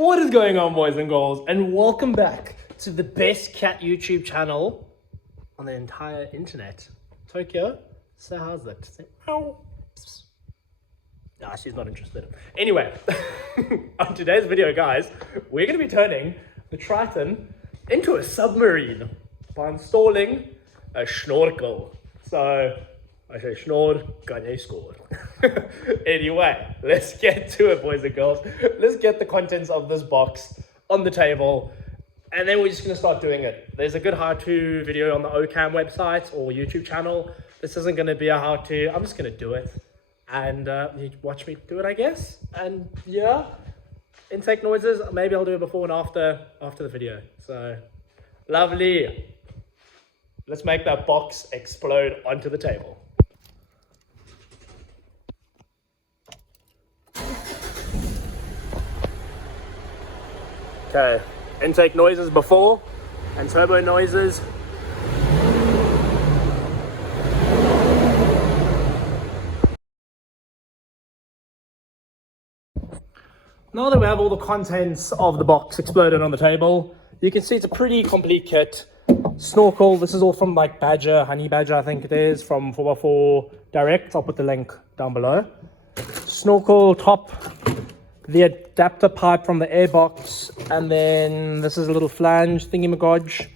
What is going on, boys and girls, and welcome back to the best cat YouTube channel on the entire internet. Tokyo, so how's it? Say meow. Nah, she's not interested. Anyway, on today's video, guys, we're going to be turning the Triton into a submarine by installing a snorkel. So, I say snore, Kanye scored. Anyway, let's get to it, boys and girls. Let's get the contents of this box on the table, and then we're just going to start doing it. There's a good how-to video on the OCAM website or YouTube channel. This isn't going to be a how-to. I'm just going to do it, and you watch me do it, I guess. And yeah, intake noises, maybe I'll do it before and after the video. So, lovely. Let's make that box explode onto the table. Okay, intake noises before and turbo noises. Now that we have all the contents of the box exploded on the table, you can see it's a pretty complete kit. Snorkel, this is all from like Badger, Honey Badger I think it is, from 4x4 Direct. I'll put the link down below. Snorkel top, the adapter pipe from the airbox, and then this is a little flange thingy-magodge.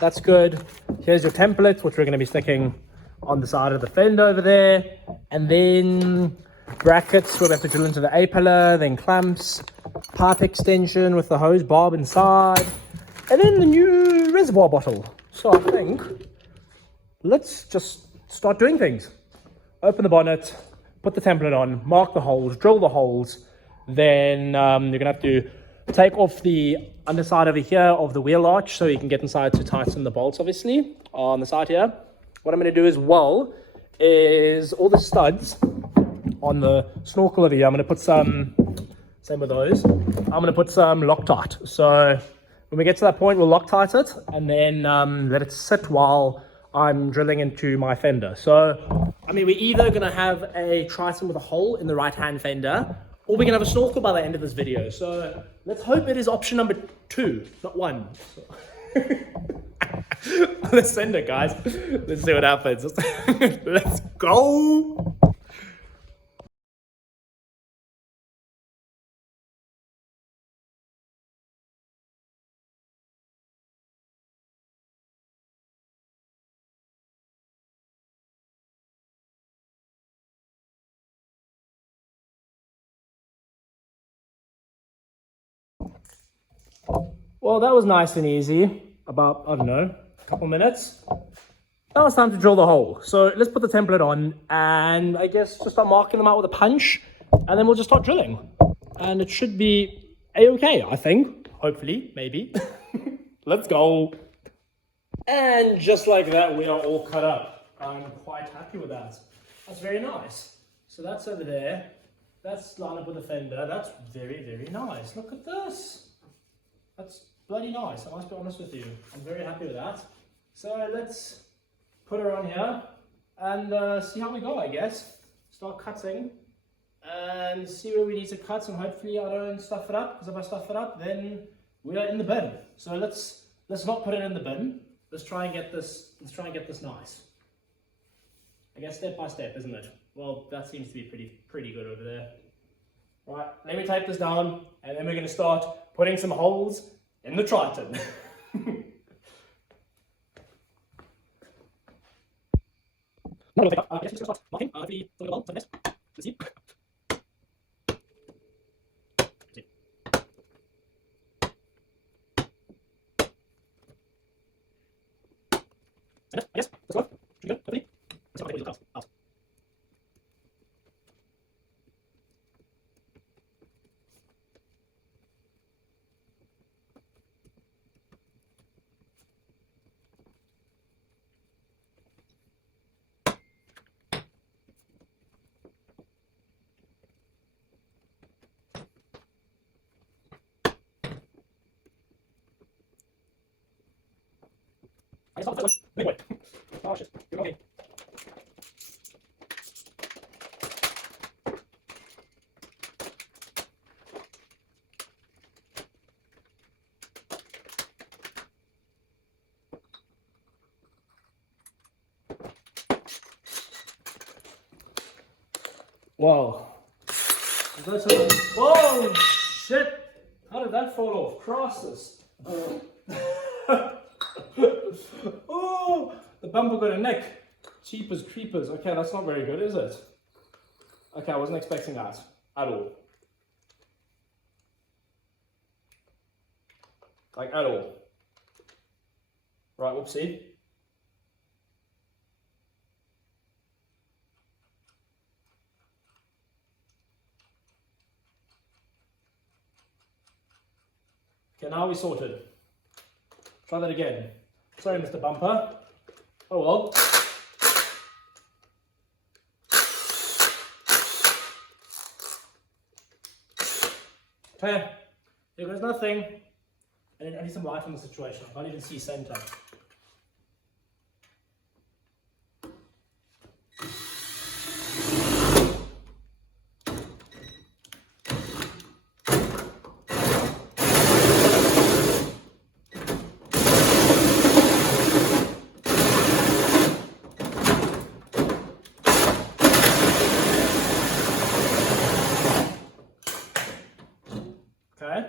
That's good. Here's your template, which we're going to be sticking on the side of the fender over there, and then brackets where we have to drill into the A-pillar, then clamps, pipe extension with the hose barb inside, and then the new reservoir bottle. So I think let's just start doing things. Open the bonnet, put the template on, mark the holes, drill the holes. Then you're gonna have to take off the underside over here of the wheel arch so you can get inside to tighten the bolts, obviously, on the side here. What I'm gonna do as well is all the studs on the snorkel over here, I'm gonna put some, same with those, I'm gonna put some Loctite. So when we get to that point, we'll Loctite it and then let it sit while I'm drilling into my fender. So, I mean, we're either gonna have a Triton with a hole in the right-hand fender, or we're gonna have a snorkel by the end of this video. So let's hope it is option number 2, not 1. Let's send it, guys. Let's see what happens. Let's go. Well, that was nice and easy. About, I don't know, a couple minutes. Now it's time to drill the hole. So let's put the template on and I guess just start marking them out with a punch, and then we'll just start drilling. And it should be a-okay, I think. Hopefully, maybe. Let's go. And just like that, we are all cut up. I'm quite happy with that. That's very nice. So that's over there. That's lined up with the fender. That's very, very nice. Look at this. That's bloody nice, I must be honest with you. I'm very happy with that. So let's put her on here and see how we go, I guess. Start cutting and see where we need to cut, and hopefully I don't stuff it up, because if I stuff it up, then we are in the bin. So let's not put it in the bin. Let's try and get this nice. I guess step by step, isn't it? Well, that seems to be pretty good over there. Right, let me tape this down, and then we're going to start putting some holes in the Triton. No, I guess we're going to start marking. Hopefully, it's well, let's see. I guess, let's go. Should we go? Hopefully. Let's see how out. I guess I'll put it anyway. Oh shit, you're okay. Whoa. Whoa, shit. How did that fall off? Crosses. Oh, the bumper got a nick. Cheapers creepers. Okay, that's not very good, is it? Okay, I wasn't expecting that at all. Like, at all. Right, whoopsie. Okay, now we sorted. Try that again. Sorry, Mr. Bumper. Oh well. Okay, there goes nothing. I need some light on the situation. I can't even see center. Okay.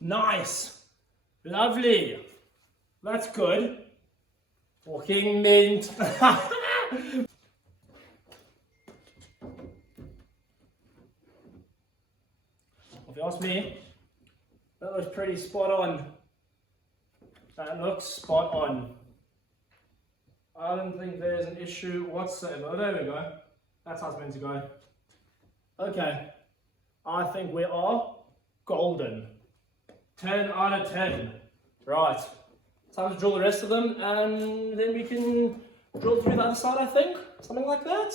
Nice. Lovely. That's good. Walking mint. If you ask me, that was pretty spot on. That looks spot on. I don't think there's an issue whatsoever. Oh, there we go. That's how it's meant to go. Okay. I think we are golden. 10 out of 10. Right. Time to drill the rest of them and then we can drill through the other side, I think. Something like that.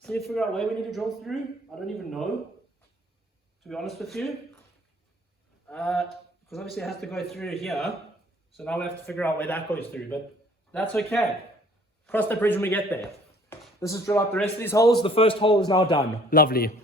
So you figure out where we need to drill through. I don't even know, to be honest with you. Because obviously it has to go through here. So now we have to figure out where that goes through, but that's okay. Cross that bridge when we get there. Let's just drill out the rest of these holes. The first hole is now done. Lovely.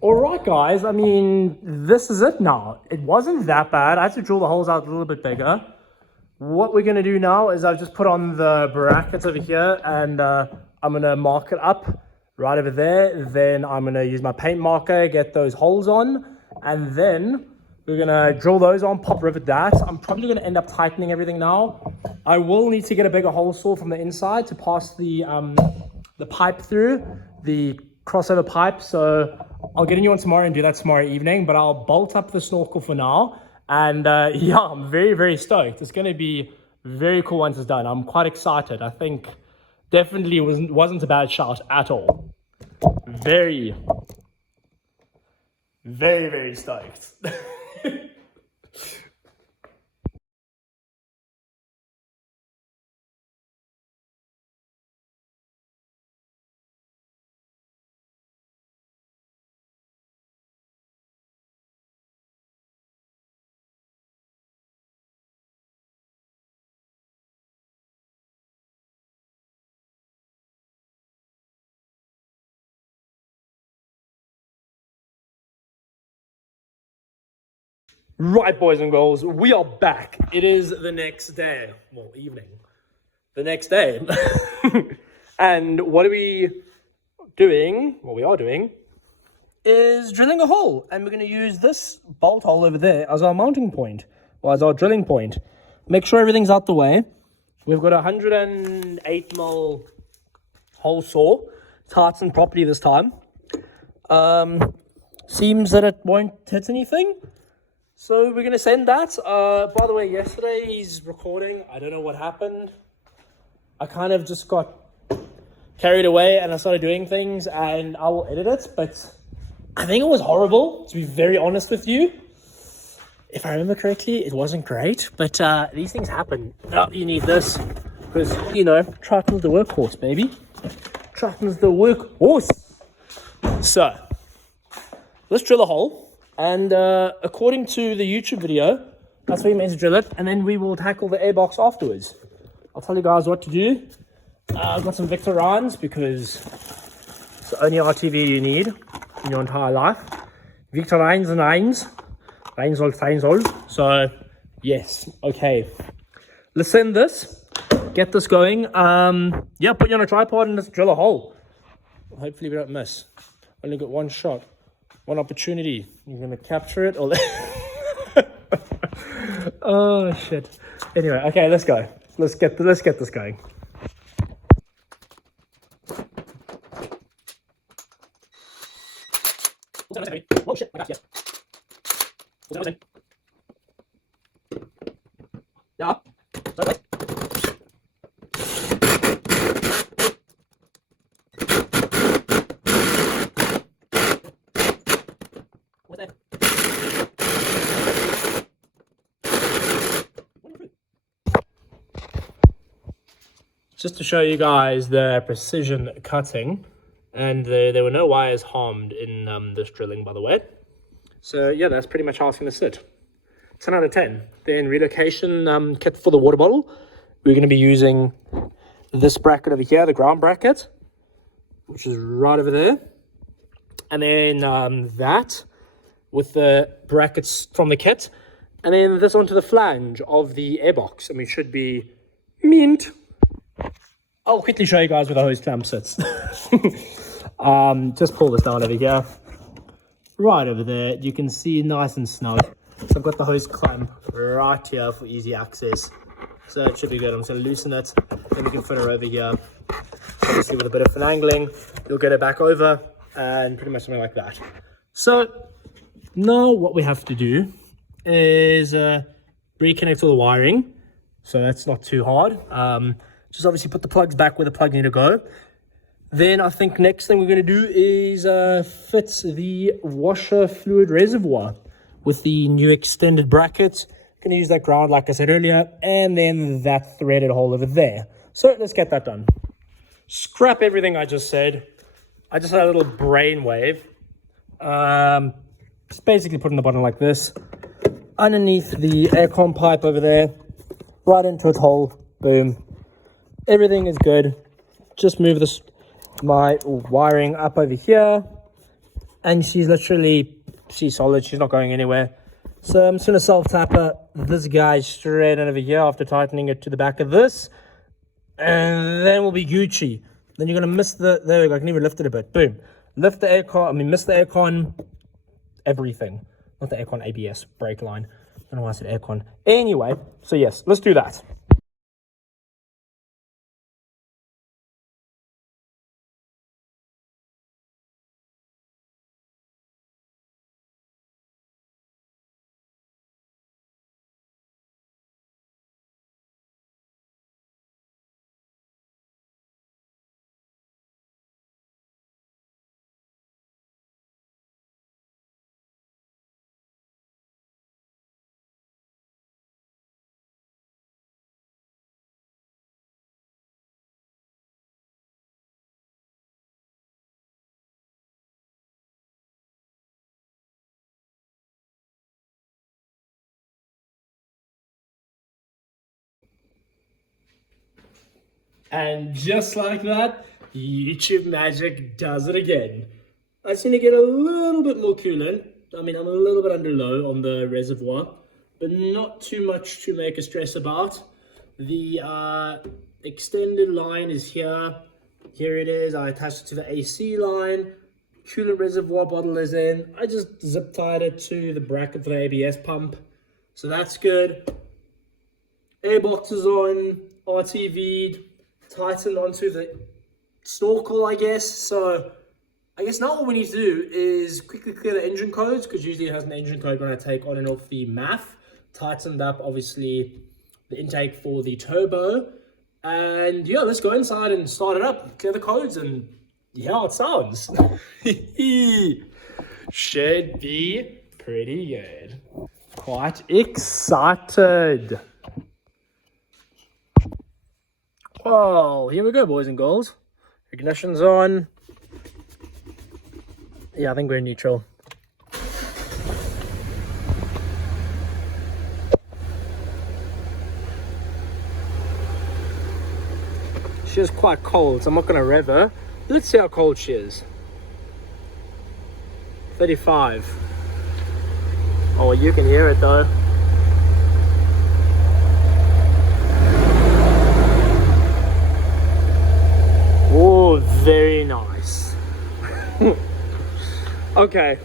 Alright guys, I mean, this is it now. It wasn't that bad. I had to drill the holes out a little bit bigger. What we're going to do now is I've just put on the brackets over here and I'm going to mark it up right over there. Then I'm going to use my paint marker, get those holes on, and then we're going to drill those on, pop rivet that. I'm probably going to end up tightening everything now. I will need to get a bigger hole saw from the inside to pass the pipe through, the crossover pipe. So I'll get a new one tomorrow and do that tomorrow evening, but I'll bolt up the snorkel for now. And yeah, I'm very, very stoked. It's going to be very cool once it's done. I'm quite excited. I think definitely wasn't a bad shot at all. Very, very, very stoked. Right, boys and girls, we are back. It is the next day. Well, evening. The next day. And what are we doing? What we are doing is drilling a hole. And we're going to use this bolt hole over there as our mounting point. Or as our drilling point. Make sure everything's out the way. We've got a 108mm hole saw. Tightened properly this time. Seems that it won't hit anything. So we're gonna send that. By the way, yesterday's recording, I don't know what happened. I kind of just got carried away and I started doing things, and I will edit it, but I think it was horrible, to be very honest with you. If I remember correctly, it wasn't great, but these things happen. Oh, you need this, because, you know, Triton's the workhorse, baby. Triton's the workhorse. So, let's drill a hole, and according to the YouTube video, that's where you're meant to drill it, and then we will tackle the airbox afterwards. I'll tell you guys what to do. I've got some Victor Rhines, because it's the only RTV you need in your entire life. Victor Rhines and Rhines. Rheinsold. So, yes, okay. Let's send this. Get this going. Yeah, put you on a tripod and let's drill a hole. Hopefully we don't miss. Only got one shot. One opportunity. You're going to capture it or... Oh, shit. Anyway, okay, let's go. Let's get this going. Oh shit, I got you. Yeah. Sorry, wait. What's that? Just to show you guys the precision cutting, and there were no wires harmed in this drilling, by the way. So yeah, that's pretty much how it's going to sit. 10 out of 10. Then relocation kit for the water bottle. We're going to be using this bracket over here, the ground bracket, which is right over there. And then that with the brackets from the kit. And then this onto the flange of the airbox. I mean, it should be mint. I'll quickly show you guys where the hose clamp sits. Just pull this down over here. Right over there, you can see nice and snug. So I've got the hose clamp right here for easy access. So it should be good. I'm just going to loosen it. Then we can fit her over here. Obviously with a bit of finagling, you'll get it back over and pretty much something like that. So now what we have to do is reconnect all the wiring. So that's not too hard. Just obviously put the plugs back where the plugs need to go. Then I think next thing we're going to do is fit the washer fluid reservoir with the new extended brackets. Going to use that ground like I said earlier, and then that threaded hole over there. So let's get that done. Scrap everything I just said. I just had a little brainwave. Just basically putting the bottom like this. Underneath the aircon pipe over there. Right into its hole. Boom. Everything is good. Just move this my wiring up over here, and she's solid. She's not going anywhere. So I'm just gonna self-tap her this guy straight over here after tightening it to the back of this, and then we'll be Gucci. Then you're gonna miss there we go. I can even lift it a bit. Boom. Lift the aircon. Miss the aircon. Everything. Not the aircon, ABS brake line. I don't know why I said aircon. Anyway, so yes, let's do that. And just like that, YouTube magic does it again. I just need to get a little bit more coolant. I mean, I'm a little bit under low on the reservoir, but not too much to make a stress about. The extended line is here. Here it is. I attached it to the AC line. Coolant reservoir bottle is in. I just zip tied it to the bracket for the ABS pump. So that's good. Airbox is on, RTV'd. Tightened onto the snorkel, I guess. So I guess now all we need to do is quickly clear the engine codes, because usually it has an engine code when I take on and off the MAF. Tightened up, obviously, the intake for the turbo. And yeah, let's go inside and start it up, clear the codes, and yeah, how it sounds. Should be pretty good. Quite excited. Well, here we go, boys and girls. Ignition's on. Yeah, I think we're neutral. She is quite cold, so I'm not going to rev her. Let's see how cold she is. 35. Oh, you can hear it though. Oh, very nice. Okay,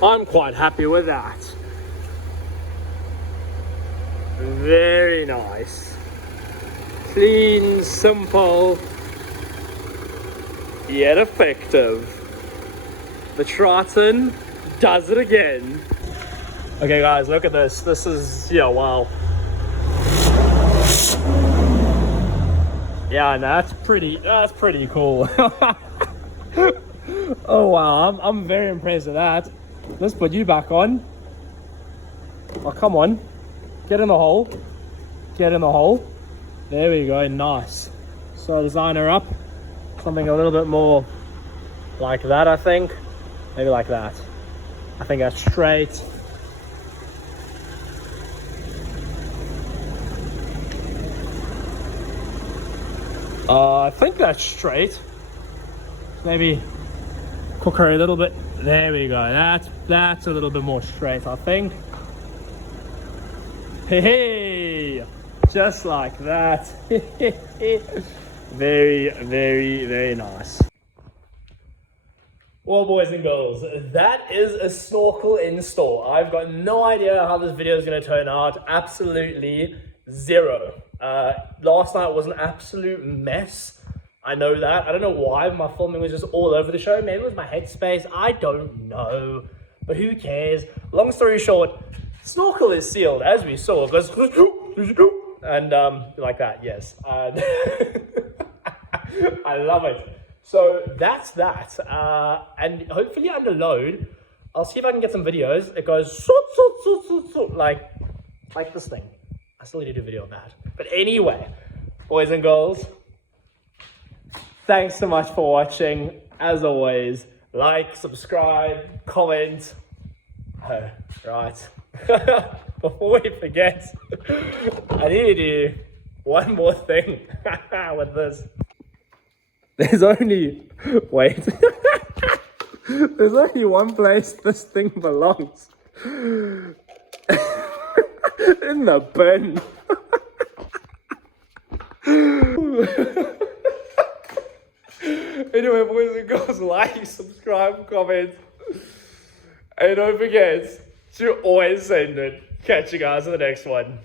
I'm quite happy with that. Very nice. Clean, simple, yet effective. The Triton does it again. Okay guys, look at this. This is, yeah, wow. Yeah, no, that's pretty cool. Oh wow, I'm very impressed with that. Let's put you back on. Oh, come on. Get in the hole. Get in the hole. There we go, nice. So design her up. Something a little bit more like that, I think. Maybe like that. I think that's straight. I think that's straight. Maybe cook her a little bit. There we go. That's a little bit more straight, I think. Hey, just like that. Very, very, very nice. Well, boys and girls, that is a Snorkel install. I've got no idea how this video is going to turn out. Absolutely zero. Last night was an absolute mess. I know that. I don't know why my filming was just all over the show. Maybe it was my headspace. I don't know. But who cares? Long story short, Snorkel is sealed, as we saw. It goes and like that, yes. I love it. So that's that. And hopefully under load, I'll see if I can get some videos. It goes like this thing. I still need to do a video on that. But anyway, boys and girls, thanks so much for watching. As always, like, subscribe, comment. Oh, right. Before we forget, I need to do one more thing with this. There's only, wait. There's only one place this thing belongs. In the bin. Anyway, boys and girls, like, subscribe, comment, and don't forget to always send it. Catch you guys in the next one.